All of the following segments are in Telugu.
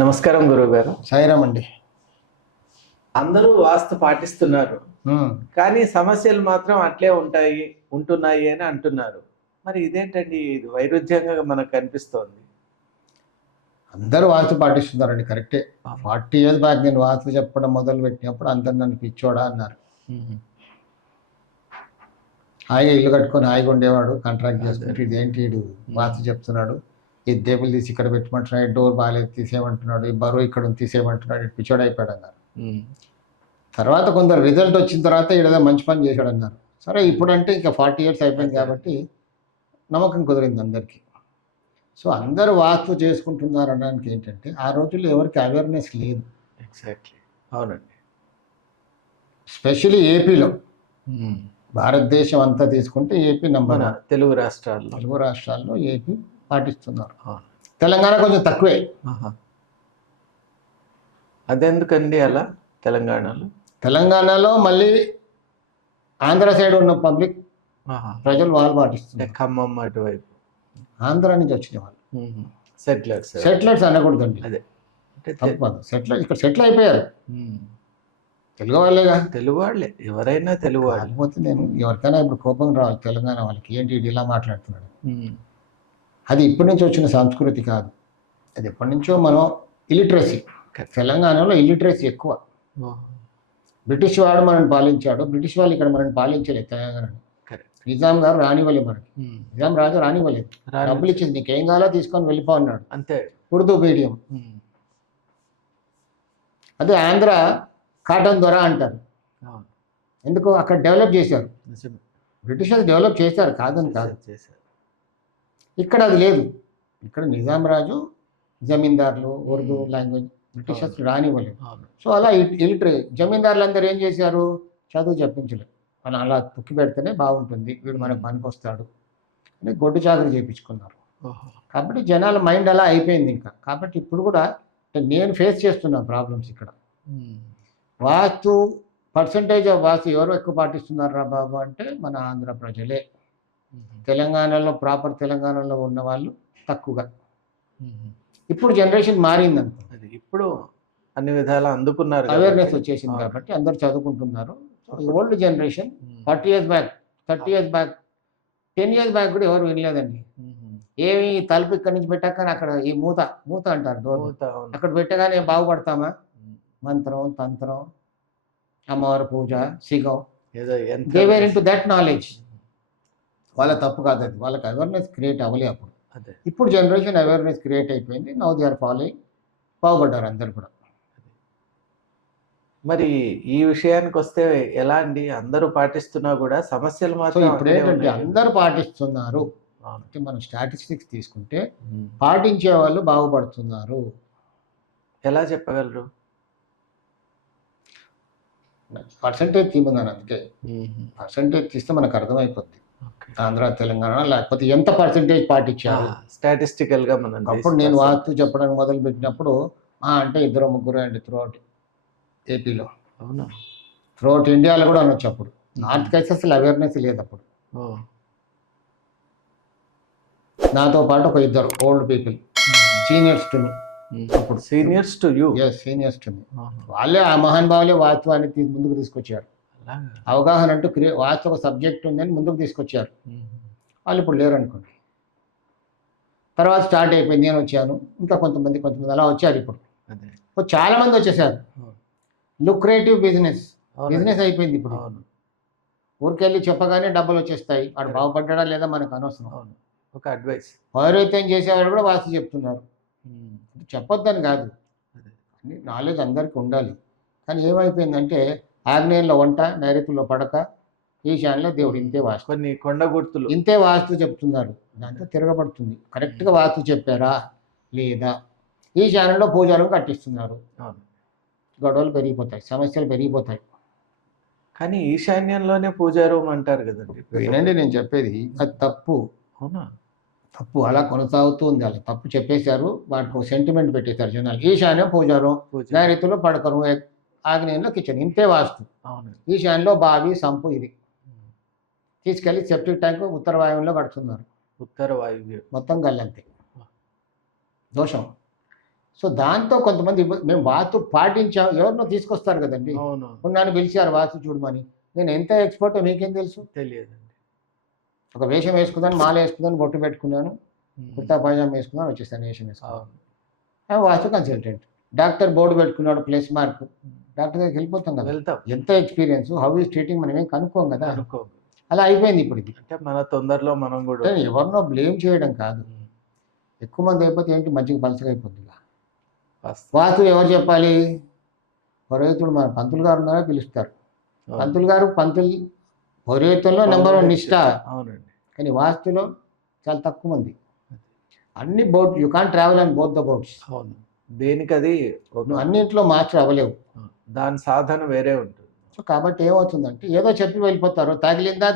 నమస్కారం గురువు గారు. సాయిరామ్ అండి. అందరూ వాస్తు పాటిస్తున్నారు, ఉమ్. కానీ సమస్యలు మాత్రం అట్లే ఉంటున్నాయి అని అంటున్నారు. మరి ఇదేంటండి, ఇది వైరుధ్యంగా మనకు కనిపిస్తోంది. అందరూ వాస్తు పాటిస్తున్నారండి, కరెక్టే. 40 years బ్యాక్ నేను వాస్తు చెప్పడం మొదలు పెట్టినప్పుడు అందరు నన్ను పిచ్చోడా అన్నారు. హాయిగా ఇల్లు కట్టుకొని హాయిగా ఉండేవాడు, కాంట్రాక్ట్ చేసుకుంటే ఇదేంటి వీడు వాస్తు చెప్తున్నాడు, ఈ టేబుల్ తీసి ఇక్కడ పెట్టమంటున్నాడు, డోర్ బాగాలేదు తీసేయమంటున్నాడు, ఈ బరువు ఇక్కడ ఉంది తీసేయమంటున్నాడు, ఇటు పిచ్చోడు అయిపోయాడు అన్నారు. తర్వాత కొందరు రిజల్ట్ వచ్చిన తర్వాత ఈడేదో మంచి పని చేశాడు అన్నారు. సరే, ఇప్పుడంటే ఇంకా 40 years అయిపోయింది కాబట్టి నమ్మకం కుదిరింది అందరికీ. సో అందరూ వాస్తు చేసుకుంటున్నారు అనడానికి ఏంటంటే ఆ రోజుల్లో ఎవరికి అవేర్నెస్ లేదు. ఎగ్జాక్ట్లీ, అవునండి. స్పెషలీ ఏపీలో, భారతదేశం అంతా తీసుకుంటే ఏపీ మన 1. తెలుగు రాష్ట్రాల్లో ఏపీ పాటిస్తున్నారు. అవును. తెలంగాణ కొంచెం తక్కువే. అదెందుకండి అలా? తెలంగాణలో మళ్ళీ ఆంధ్ర సైడ్ ఉన్న పబ్లిక్ ప్రజలు వాళ్ళు పాటిస్తున్నారు. ఖమ్మం అటువైపు ఆంధ్ర నుంచి వచ్చిన వాళ్ళు సెటిలర్స్ అనకూడదండి, అదే తప్పదు. ఇక్కడ సెటిల్ అయిపోయారు తెలుగు వాళ్ళేగా. తెలుగు వాళ్ళే, ఎవరైనా తెలుగు వాళ్ళు. కాకపోతే నేను ఎవరికైనా ఇప్పుడు కోపం రావాలి తెలంగాణ వాళ్ళకి, ఏంటి వీడు ఇలా మాట్లాడుతున్నాడు. అది ఇప్పటి నుంచి వచ్చిన సంస్కృతి కాదు, అది ఎప్పటి నుంచో మనం ఇలిటరసీ. తెలంగాణలో ఇలిటరసీ ఎక్కువ. బ్రిటిష్ వాడు మనల్ని పాలించాడు, బ్రిటిష్ వాళ్ళు ఇక్కడ మనల్ని పాలించలేదు తెలంగాణని. నిజాం గారు రానివ్వలేదు మనకి, నిజాం రాజు రానివ్వలేదు. డబ్బులు ఇచ్చింది, నీకేం కావాలో తీసుకొని వెళ్ళిపో అన్నాడు. అంతే. ఉర్దూ మీడియం. అదే ఆంధ్ర కాటన్ దొర అంటారు. ఎందుకు? అక్కడ డెవలప్ చేశారు, బ్రిటిషర్స్ డెవలప్ చేశారు, కాదని కాదు. ఇక్కడ అది లేదు. ఇక్కడ నిజాం రాజు, జమీందారులు, ఉర్దూ లాంగ్వేజ్ బ్రిటిషర్స్ రానివ్వలేదు. సో అలా ఇలిటరీ జమీందారులు అందరూ ఏం చేశారు? చదువు చెప్పించలేదు. మనం అలా తొక్కి పెడితేనే బాగుంటుంది, వీడు మనకు పనికొస్తాడు అని గొడ్డు చాకరీ చేయించుకున్నారు. కాబట్టి జనాల మైండ్ అలా అయిపోయింది ఇంకా. కాబట్టి ఇప్పుడు కూడా నేను ఫేస్ చేస్తున్నాను ప్రాబ్లమ్స్ ఇక్కడ. వాస్తు పర్సంటేజ్ ఆఫ్ వాస్తు ఎవరు ఎక్కువ పాటిస్తున్నారు రా బాబు అంటే మన ఆంధ్ర ప్రజలే. తెలంగాణలో ప్రాపర్ తెలంగాణలో ఉన్న వాళ్ళు తక్కువగా. ఇప్పుడు జనరేషన్ మారింది అనుకో, ఇప్పుడు అన్ని విధాలా అందుకున్నారు, అవేర్నెస్ వచ్చేసింది కాబట్టి అందరు చదువుకుంటున్నారు. Old generation 40 years back, 30 years back, 10 years back కూడా ఎవరు వినలేదండి. ఏమి తలుపు ఇక్కడి నుంచి పెట్టాక అక్కడ ఈ మూత అంటారు, డోర్ అక్కడ పెట్టగానే బాగుపడతామా? మంత్రం, తంత్రం, అమ్మవారి పూజ, సిగం, they were into that knowledge. వాళ్ళ తప్పు కాదు అది, వాళ్ళకి అవేర్నెస్ క్రియేట్ అవ్వలే అప్పుడు. ఇప్పుడు జనరేషన్ అవేర్నెస్ క్రియేట్ అయిపోయింది. నౌ దే ఆర్ ఫాలోయింగ్, బాగుపడ్డారు అందరు కూడా. మరి ఈ విషయానికి వస్తే ఎలా అండి? అందరూ పాటిస్తున్నా కూడా సమస్యలు మాత్రం ఇప్పుడు ఏంటంటే అందరూ పాటిస్తున్నారు అంటే మనం స్టాటిస్టిక్స్ తీసుకుంటే పాటించే వాళ్ళు బాగుపడుతున్నారు. ఎలా చెప్పగలరు? పర్సంటేజ్ తీమన్నాను, అందుకే పర్సంటేజ్ తీస్తే మనకు అర్థమైపోద్ది ఆంధ్ర తెలంగాణ, లేకపోతే ఎంత పర్సంటేజ్ పాటించారు స్టాటిస్టికల్ గా. మనం అప్పుడు నేను వాస్తు చెప్పడానికి మొదలు పెట్టినప్పుడు అంటే 2-3 అండి త్రూఅవుట్ ఏపీలో. అవునా? త్రూఅవుట్ ఇండియాలో కూడా అనొచ్చు. అప్పుడు నార్త్ అయితే అసలు అవేర్నెస్ లేదు. అప్పుడు నాతో పాటు ఒక 2 old people, seniors to me. అప్పుడు seniors to you? Seniors to me. వాళ్ళే ఆ మహానుభావులే వాస్తవాన్ని ముందుకు తీసుకొచ్చారు. అవగాహన అంటూ వాస్తు ఒక సబ్జెక్ట్ ఉందని ముందుకు తీసుకొచ్చారు. వాళ్ళు ఇప్పుడు లేరు అనుకోండి. తర్వాత స్టార్ట్ అయిపోయింది, నేను వచ్చాను, ఇంకా కొంతమంది అలా వచ్చారు. ఇప్పుడు చాలా మంది వచ్చేసారు. లుక్రేటివ్ బిజినెస్ అయిపోయింది ఇప్పుడు. ఊరికెళ్ళి చెప్పగానే డబ్బులు వచ్చేస్తాయి. వాడు బాగుపడ్డా లేదా మనకు అనవసరం. ఒక అడ్వైస్. పౌరోహిత్యం చేసేవాడు కూడా వాస్తు చెప్తున్నారు. చెప్పొద్దని కాదు, నాలెడ్జ్ అందరికీ ఉండాలి. కానీ ఏమైపోయిందంటే ఆగ్నేయంలో వంట, నైరుతిలో పడక, ఈశాన్యంలో దేవుడు, ఇంతే వాస్తు. కొన్ని కొండ గుర్తులు ఇంతే వాస్తు చెప్తున్నారు. దాంతో తిరగబడుతుంది. కరెక్ట్గా వాస్తు చెప్పారా లేదా? ఈశాన్యంలో పూజలు కట్టిస్తున్నారు, గొడవలు పెరిగిపోతాయి, సమస్యలు పెరిగిపోతాయి. కానీ ఈశాన్యంలోనే పూజారూమ్ అంటారు కదండి. వినండి నేను చెప్పేది, అది తప్పు. అవునా? తప్పు అలా కొనసాగుతూ ఉంది. అలా తప్పు చెప్పేశారు, వాటికి ఒక సెంటిమెంట్ పెట్టేశారు జనాలు. ఈశాన్యం పూజారూమ్, నైరుతిలో పడకరు, ఆగ్నేయంలో కిచెన్, ఇంతే వాస్తు. ఈశాన్యంలో బావి, సంపు, ఇది తీసుకెళ్ళి సెప్టిక్ ట్యాంక్ ఉత్తర వాయువులో కడుతున్నారు. ఉత్తర వాయువ్యం మొత్తం గల్లంతే, దోషం. సో దాంతో కొంతమంది మేము వాస్తు పాటించాం, ఎవరినో తీసుకొస్తారు కదండి. అవును, నన్ను పిలిచారు వాస్తు చూడమని, నేను ఎంత ఎక్స్పర్టో మీకేం తెలుసు? తెలియదండి. ఒక వేషం వేసుకున్నాను, మాల వేసుకున్నాను, బొట్టు పెట్టుకున్నాను, కుర్తా పైజామా వేసుకున్నాను, వచ్చేసాను వేషం వేసుకున్నాను. అవును, వాస్తు కన్సల్టెంట్. డాక్టర్ బోర్డు పెట్టుకున్నాడు, ప్లస్ మార్క్, డాక్టర్ దగ్గరికి వెళ్ళిపోతాం కదా. వెళ్తాం, ఎంత ఎక్స్పీరియన్స్, హౌ ఈస్ ట్రీటింగ్ మనం ఏం కనుక్కోం కదా. అనుకో. అలా అయిపోయింది ఇప్పుడు ఇది. అంటే మన తొందరలో మనం కూడా అంటే ఎవరినో బ్లేమ్ చేయడం కాదు. ఎక్కువ మంది అయిపోతే ఏంటి, మధ్యకి పలసగా అయిపోద్ది. వాస్తు ఎవరు చెప్పాలి? పౌరోహితుడు మన పంతులు గారు ఉన్నారో పిలుస్తారు. పంతులు గారు పౌరోహిత్యంలో నెంబర్ 1 నిష్ఠ. అవునండి. కానీ వాస్తులో చాలా తక్కువ మంది. అన్ని boat you can't travel and both the boats. అవును, దేనికది నువ్వు అన్నింటిలో మాస్టర్ అవ్వలేవు, దాని సాధన వేరే ఉంటుంది. సో కాబట్టి ఏమవుతుందంటే ఏదో చెప్పి వెళ్ళిపోతారు, తగిలిందా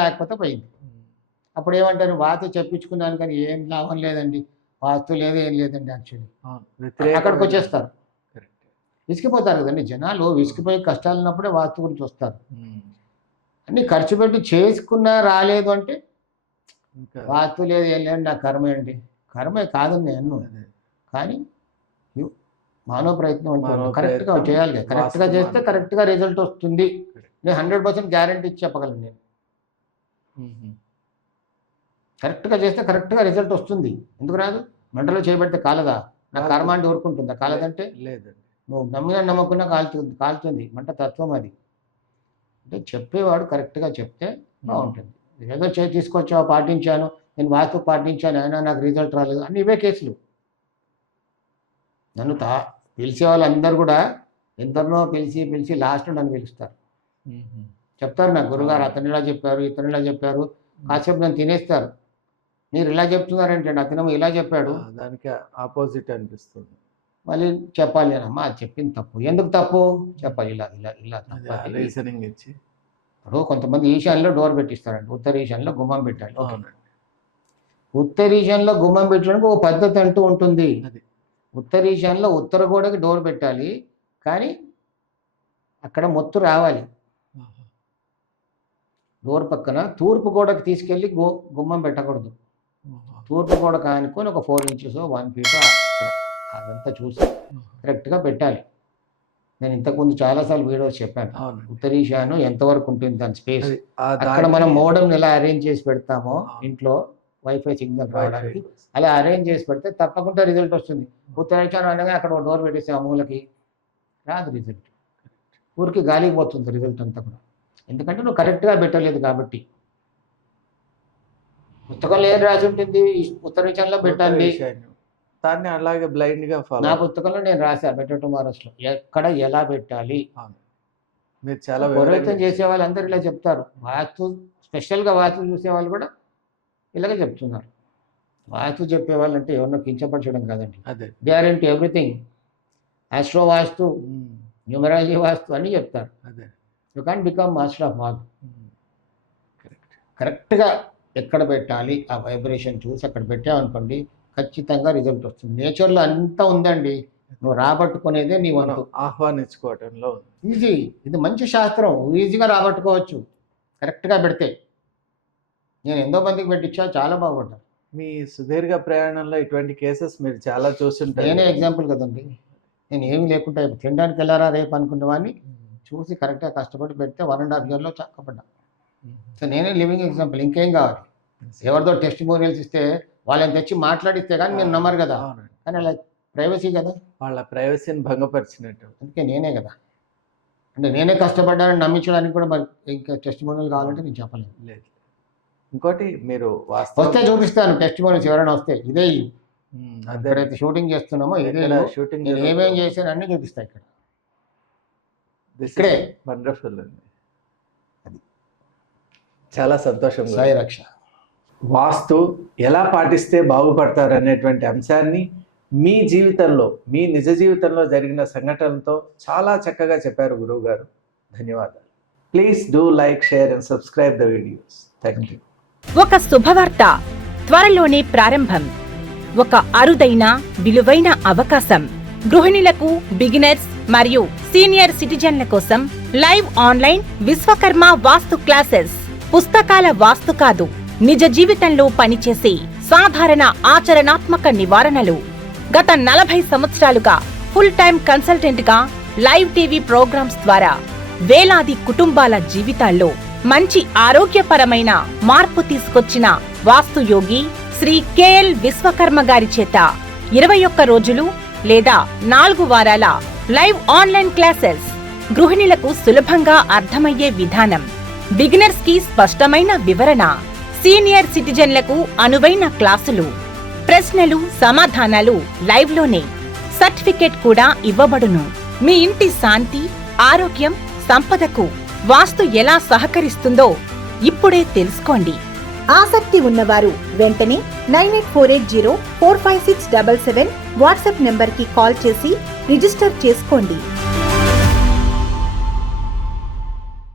లేకపోతే పోయింది. అప్పుడు ఏమంటారు, వాస్తు చెప్పించుకున్నాను కానీ ఏం లాభం లేదండి, వాస్తు లేదు ఏం లేదండి. యాక్చువల్లీ అక్కడికి వచ్చేస్తారు, విసిగిపోతారు కదండి జనాలు. విసిగిపోయి కష్టాలు ఉన్నప్పుడే వాస్తు గురించి వస్తారు. అన్ని ఖర్చు పెట్టి చేసుకున్నా రాలేదు అంటే వాస్తు లేదు ఏం లేదు, నా కర్మ ఏంటి? కర్మే కాదని నేను, కానీ మానవ ప్రయత్నం అంటే కరెక్ట్గా చేయాలి. కరెక్ట్గా చేస్తే కరెక్ట్గా రిజల్ట్ వస్తుంది. నేను 100% గ్యారంటీ ఇచ్చి చెప్పగలను. నేను కరెక్ట్గా చేస్తే కరెక్ట్గా రిజల్ట్ వస్తుంది. ఎందుకు రాదు? మంటలో చేయబడితే కాలదా? నా కర్మ అంటే ఊరుకుంటుందా? కాలదంటే లేదండి. నువ్వు నమ్మకున్నా కాలుతుంది. మంట తత్వం అది. అంటే చెప్పేవాడు కరెక్ట్గా చెప్తే బాగుంటుంది. ఏదో తీసుకొచ్చావు, పాటించాను, నేను వాస్తు పాటించాను, అయినా నాకు రిజల్ట్ రాలేదు అని ఇవే కేసులు. నన్ను పిలిచే వాళ్ళందరూ కూడా ఎందరినో పిలిచి లాస్ట్ నన్ను పిలుస్తారు. చెప్తారు నాకు, గురుగారు అతను ఇలా చెప్పారు, ఇతను ఇలా చెప్పారు, కాసేపు నన్ను తినేస్తారు. మీరు ఇలా చెప్తున్నారంటే అతను ఇలా చెప్పాడు, దానికి ఆపోజిట్ అనిపిస్తుంది. మళ్ళీ చెప్పాలి అమ్మా, అది చెప్పింది తప్పు. ఎందుకు తప్పు చెప్పాలి, ఇలా ఇలా ఇలా రీజనింగ్ ఇచ్చి. ఇప్పుడు కొంతమంది ఈశాన్యంలో డోర్ పెట్టిస్తారండి, ఉత్తర ఈశాన్యంలో గుమ్మం పెట్టాలి. ఉత్తర ఈశాన్యంలో గుమ్మం పెట్టడానికి ఒక పద్ధతి అంటూ ఉంటుంది. ఉత్తర ఈశాన్యంలో ఉత్తర గోడకి డోర్ పెట్టాలి, కానీ అక్కడ మొత్తు రావాలి. డోర్ పక్కన తూర్పు గోడకు తీసుకెళ్ళి గుమ్మం పెట్టకూడదు. తూర్పు గోడ కానుకొని ఒక 4 ఇంచెస్ 1 ఫీట్ అదంతా చూసి కరెక్ట్గా పెట్టాలి. నేను ఇంతకుముందు చాలాసార్లు వీడియోస్ చెప్పాను. ఉత్తర ఈశాన్యం ఎంతవరకు ఉంటుంది దాని స్పేస్, అక్కడ మనం మోడమ్ ఎలా అరేంజ్ చేసి పెడతామో ఇంట్లో వైఫై సిగ్నల్ రావడానికి, అలా అరేంజ్ చేసి పెడితే తప్పకుండా రిజల్ట్ వస్తుంది. ఉత్తర ఈశాన్యం అనగా అక్కడ ఒక డోర్ పెట్టేస్తే ఆ మూలకి రాదు రిజల్ట్, ఊరికి గాలికి పోతుంది రిజల్ట్ అంతా కూడా. ఎందుకంటే నువ్వు కరెక్ట్గా పెట్టలేదు కాబట్టి. పుస్తకంలో ఏం రాసి ఉంటుంది, ఉత్తర ఈశాన్యంలో పెట్టాలి, దాన్ని అలాగే బ్లైండ్ గా ఫాలో. నా పుస్తకంలో నేను రాసా బెటర్ టుమారోస్లో ఎక్కడ ఎలా పెట్టాలి. మీరు చాలా పౌరోహిత్యం చేసే వాళ్ళందరూ ఇలా చెప్తారు. వాస్తు స్పెషల్గా వాస్తు చూసే వాళ్ళు కూడా ఇలాగే చెప్తున్నారు. వాస్తు చెప్పే వాళ్ళంటే ఎవరినో కించపరచడం కాదండి. They are into everything. Astro vastu, numerology vastu అన్నీ చెప్తారు. You can't become master of all. కరెక్ట్గా ఎక్కడ పెట్టాలి ఆ వైబ్రేషన్ చూసి అక్కడ పెట్టామనుకోండి, ఖచ్చితంగా రిజల్ట్ వస్తుంది. నేచర్లో అంతా ఉందండి, నువ్వు రాబట్టుకునేదే నీ వంతు. ఆహ్వానించుకోవటంలో ఈజీ. ఇది మంచి శాస్త్రం, ఈజీగా రాబట్టుకోవచ్చు కరెక్ట్గా పెడితే. నేను ఎంతో మందికి పెట్టించా, చాలా బాగుపడ్డాను. మీ సుదీర్ఘ ప్రయాణంలో ఇటువంటి కేసెస్ మీరు చాలా చూస్తుంటారు. నేనే ఎగ్జాంపుల్ కదండి. నేను ఏమి లేకుండా తినడానికి వెళ్ళారా రేపు అనుకున్న వాడిని చూసి కరెక్ట్గా కష్టపడి పెడితే 1.5 yearలో చక్కపడ్డా. సో నేనే లివింగ్ ఎగ్జాంపుల్. ఇంకేం కావాలి? ఎవరిదో టెస్టిమోనియల్స్ ఇస్తే వాళ్ళని తెచ్చి మాట్లాడిస్తే కానీ నేను నమ్మరు కదా. కానీ అలా ప్రైవసీ కదా, వాళ్ళ ప్రైవసీని భంగపరిచినట్టు. అందుకే నేనే కదా, అంటే నేనే కష్టపడ్డానని నమ్మించడానికి కూడా మరి ఇంకా టెస్టిమోనియల్ కావాలంటే నేను చెప్పలేదు. లేదు. ఇంకోటి మీరు వస్తే చూపిస్తాను టెస్టిమోనియల్స్, ఎవరైనా వస్తే ఇదే ఎక్కడైతే షూటింగ్ చేస్తున్నామో ఇదే షూటింగ్, నేను ఏమేం చేశాను అన్నీ చూపిస్తా ఇక్కడ. ఇక్కడే వండర్ఫుల్ అండి, చాలా సంతోషం. సాయి రక్ష. వాస్తు ఎలా పాటిస్తే బాగుపడతారు అనేటువంటి అంశాన్ని మీ జీవితంలో, మీ నిజ జీవితంలో జరిగిన సంఘటనలతో చాలా చక్కగా చెప్పారు గురువు గారు. ధన్యవాదాలు. Please do like, share and subscribe the videos. Thank you. ఒక శుభవార్త త్వరలోనే ప్రారంభం. ఒక అరుదైన విలువైన అవకాశం. గృహిణులకు, బిగినర్స్ మరియు సీనియర్ సిటిజన్ల కోసం లైవ్ ఆన్లైన్ విశ్వకర్మ వాస్తు క్లాసెస్. పుస్తకాల వాస్తు కాదు, నిజ జీవితంలో పనిచేసే సాధారణ ఆచరణాత్మక నివారణలు. గత 40 సంవత్సరాలుగా ఫుల్ టైం కన్సల్టెంట్ గా లైవ్ టీవీ ప్రోగ్రామ్స్ ద్వారా వేలాది కుటుంబాల జీవితాల్లో మంచి ఆరోగ్యపరమైన మార్పు తీసుకొచ్చిన వాస్తుయోగి శ్రీ కెఎల్ విశ్వకర్మ గారి చేత 21 రోజులు లేదా 4 వారాల లైవ్ ఆన్లైన్ క్లాసెస్, గృహిణులకు సులభంగా అర్థమయ్యే విధానం, బిగినర్స్ కి స్పష్టమైన వివరణ, సీనియర్ సిటిజన్లకు అనువైన క్లాసులు, ప్రశ్నలు సమాధానాలు లైవ్ లోనే, సర్టిఫికేట్ కూడా ఇవ్వబడును. మీ ఇంటి శాంతి, ఆరోగ్యం, సంపదకు వాస్తు ఎలా సహకరిస్తుందో ఇప్పుడే తెలుసుకోండి. ఆసక్తి ఉన్నవారు వెంటనే 9848045677 వాట్సాప్ నెంబర్కి కాల్ చేసి రిజిస్టర్ చేసుకోండి.